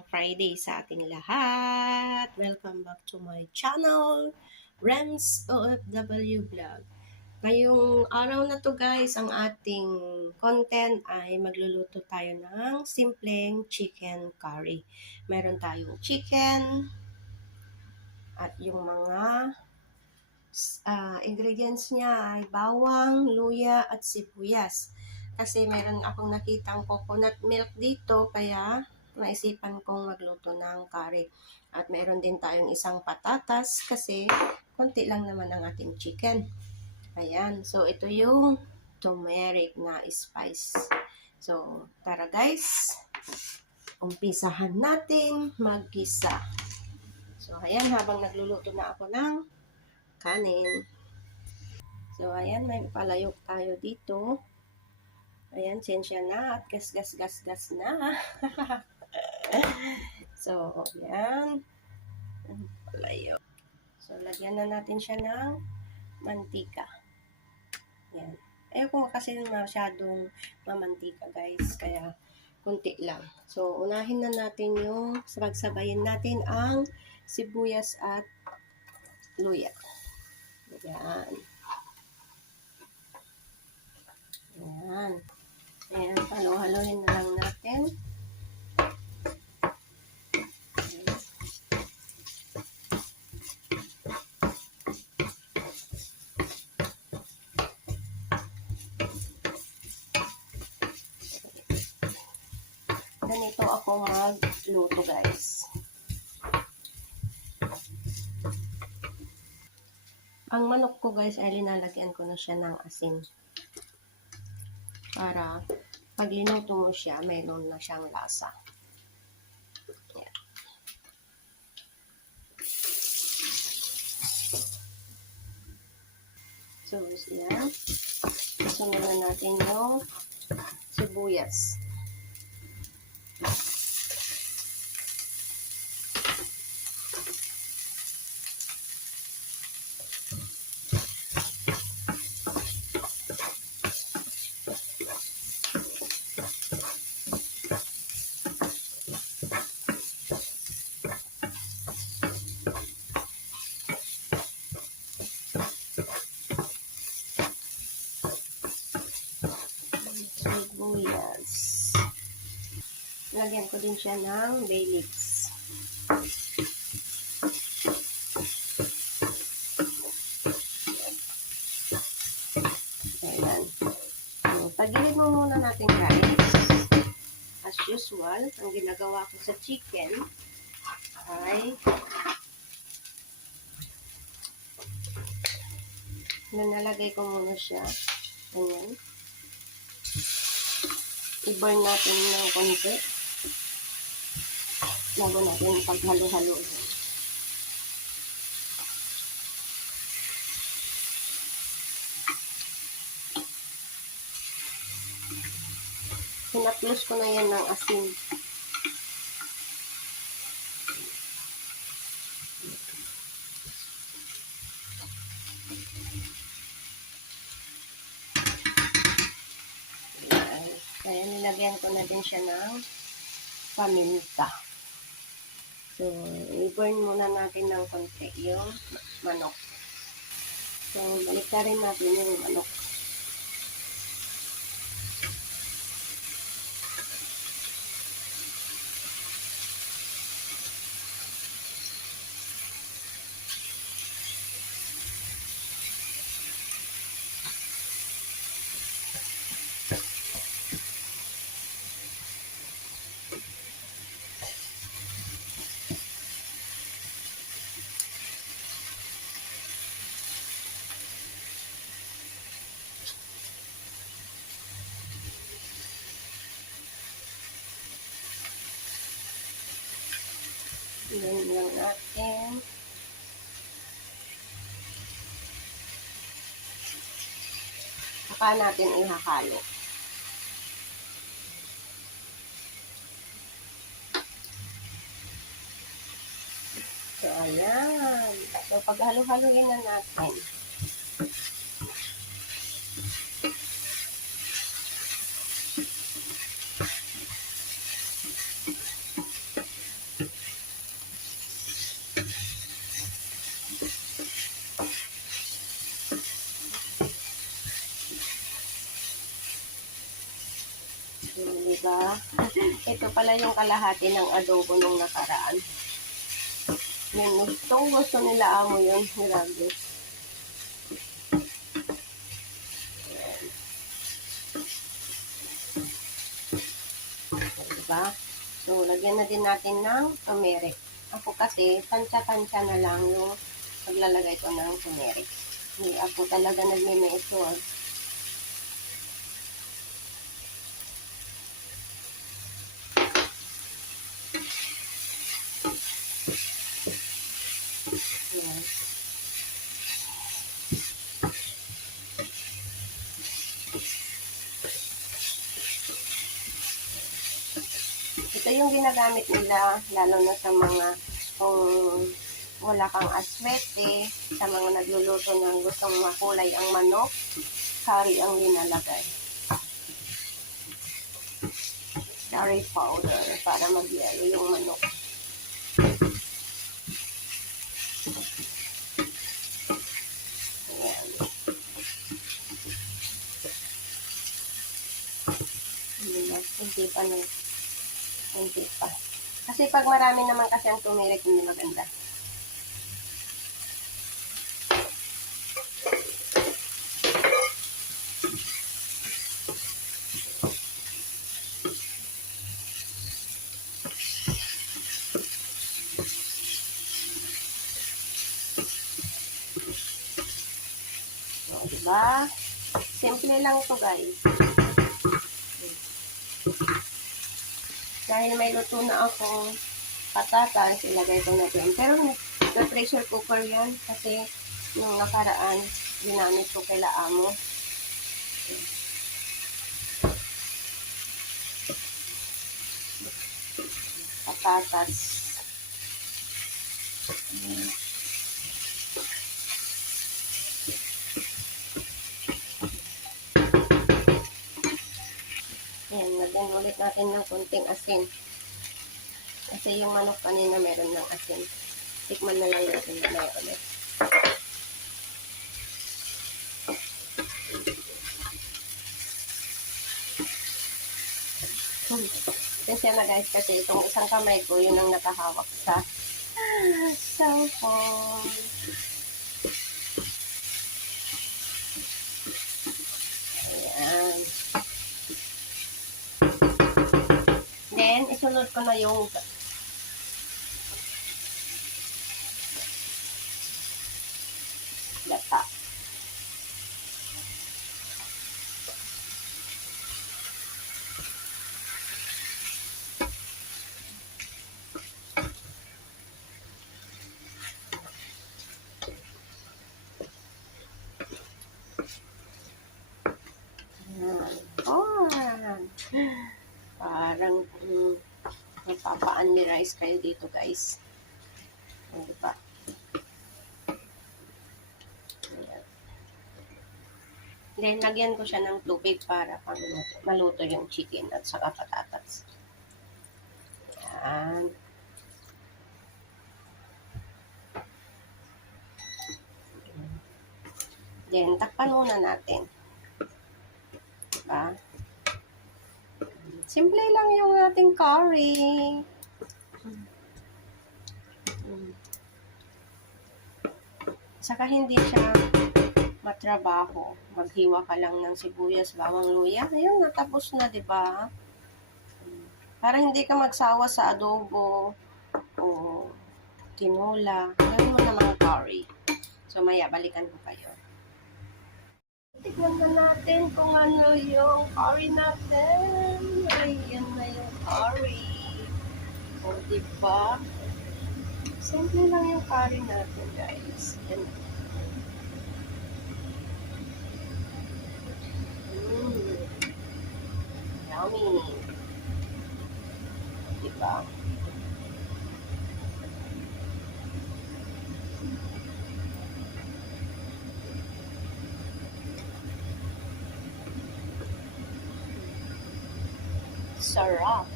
Magandang Friday sa ating lahat! Welcome back to my channel, Rems OFW Vlog. Ngayong araw na to guys, ang ating content ay magluluto tayo ng simpleng chicken curry. Meron tayong chicken at yung mga ingredients niya ay bawang, luya at sibuyas. Kasi meron akong nakitang coconut milk dito, kaya naisipan kong magluto ng curry. At meron din tayong isang patatas kasi konti lang naman ang ating chicken. Ayan, so ito yung turmeric na spice. So, tara guys, umpisahan natin maggisa. So, ayan, habang nagluluto na ako ng kanin. So, ayan, may palayok tayo dito. Ayan, sensya na at gas na. So, ayan. Palayok. So, lagyan na natin siya ng mantika. Ayan. Ayoko kasi masyadong mamantika guys, kaya kunti lang. So, unahin na natin yung sabagsabayin natin ang sibuyas at luya. Ayan. Ayan. Ayan, halo-halohin na lang natin. Ganito ako magluto guys. Ang manok ko guys ay linalagyan ko na siya ng asin. Para pag linuto mo siya, mayroon na siyang lasa. Ayan. So, yan. Sunod na natin yung sibuyas. Sibuyas. Lagyan ko din siya ng bay leaves. Ayan. Tagilid mo muna natin guys. As usual, ang ginagawa ko sa chicken ay nalagay ko muna siya. Ayan. I-burn natin ng konti. Bago natin paghalo-halo. Hinaplos ko na yan ng asin. Kaya nilagyan ko na din siya ng paminta. So, i-burn muna natin ng konti yung manok. So, balik na rin natin yung manok. Yan lang natin. Saka natin ihahalo. So, ayan. So, paghalo-haloin na natin. diba? Ito pala yung kalahati ng adobo nung nakaraan. Yung gusto nila amo yun. Grabe. Diba? So, lagyan na din natin ng turmeric. Ako kasi, tansya-tansya na lang yung paglalagay ko ng turmeric. Hindi ako talaga nagme-measure. Yan. Ito yung ginagamit nila, lalo na sa mga kung wala kang aswete, sa mga nagluluto ng gustong makulay ang manok, curry ang linalagay. Curry powder para mag-yellow yung manok. Ayan. Hindi pa na. Hindi pa. Kasi pag marami naman kasi ang turmeric, hindi maganda. So, diba? Simple lang to guys. Dahil may luto na akong patatas, ilagay ko na din. Pero pressure cooker yan kasi yung nakaraan, ginamit ko kila amo. Patatas. Ayan, lagyan ulit natin ng konting asin. Kasi yung manok kanina meron ng asin. Tikman na lang natin na ulit. Kasi na guys, kasi itong isang kamay ko, yun ang nakahawak sa cellphone. Ayan. Then, isunod ko na yung gata. Parang mapapaan rice kayo dito guys. O, diba? Then, lagyan ko siya ng tubig para maluto yung chicken at saka patatas. Yan. Then, takpan muna natin. Diba? Simple lang yung ating curry. Saka hindi siya matrabaho. Maghiwa ka lang ng sibuyas, bawang, luya. Ayun, natapos na, diba? Para hindi ka magsawa sa adobo o tinola. Gawin mo na mga curry. So, maya, balikan ko kayo. Tignan na natin kung ano yung curry natin. Ayan na yung curry. O, diba? Simple lang yung curry natin, guys. Yan. Yummy. Diba? Sarap.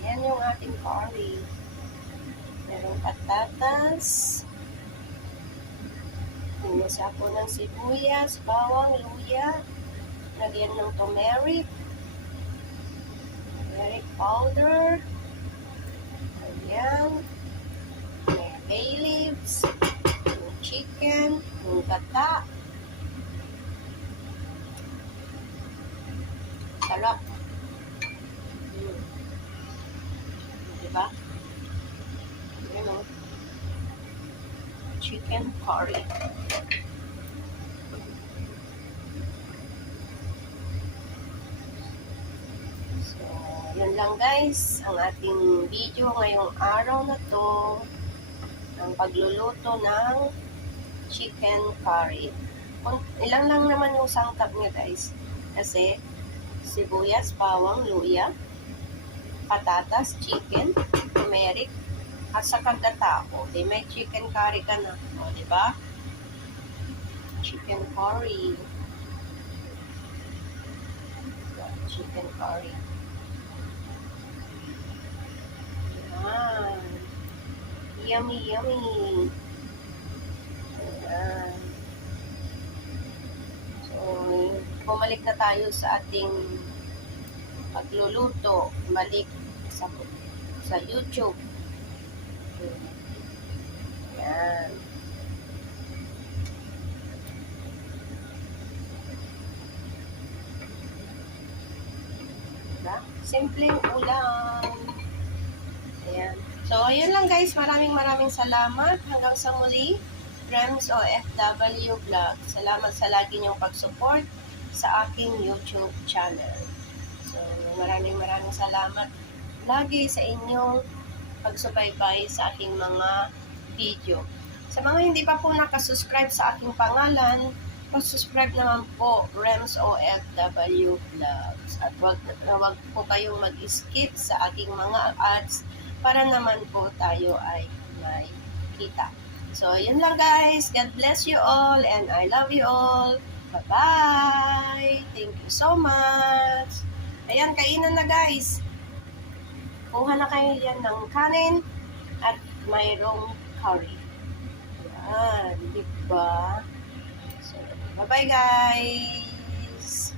Yan yung ating curry. Merong patatas. Tinisa ko ng sibuyas, bawang, luya. Lagyan ng turmeric powder. Ayan. May bay leaves. Yung chicken. Yung gata. Sarap. Diba? Ayan o. Chicken curry. So, yun lang guys, ang ating video ngayong araw na to, ang pagluluto ng chicken curry. Ilang lang naman yung sangkap niya guys, kasi sibuyas, bawang, luya, patatas, chicken, turmeric, at saka gata. O, di may chicken curry ka na. O, di ba? Chicken curry. Chicken curry. Ayan. Yummy, yummy. Ayan. So, bumalik na tayo sa ating pagluluto. Balik sa YouTube. Ayan. Diba? Simpleng ulam. Ayan. So, yun lang guys. Maraming salamat. Hanggang sa muli. Rems OFW Vlog. Salamat sa lagi niyong pag-support sa aking YouTube channel. So, maraming salamat lagi sa inyong pagsubaybay sa aking mga video. Sa mga hindi pa po nakasubscribe sa aking pangalan, subscribe naman po, Rems OFW Vlogs. At wag po kayong mag-skip sa aking mga ads para naman po tayo ay may kita. So, yun lang guys. God bless you all and I love you all. Bye-bye. Thank you so much. Ayan, kainan na guys. Kuha na kayo yan ng kanin at mayroong curry. Ayan, diba? So, bye-bye guys.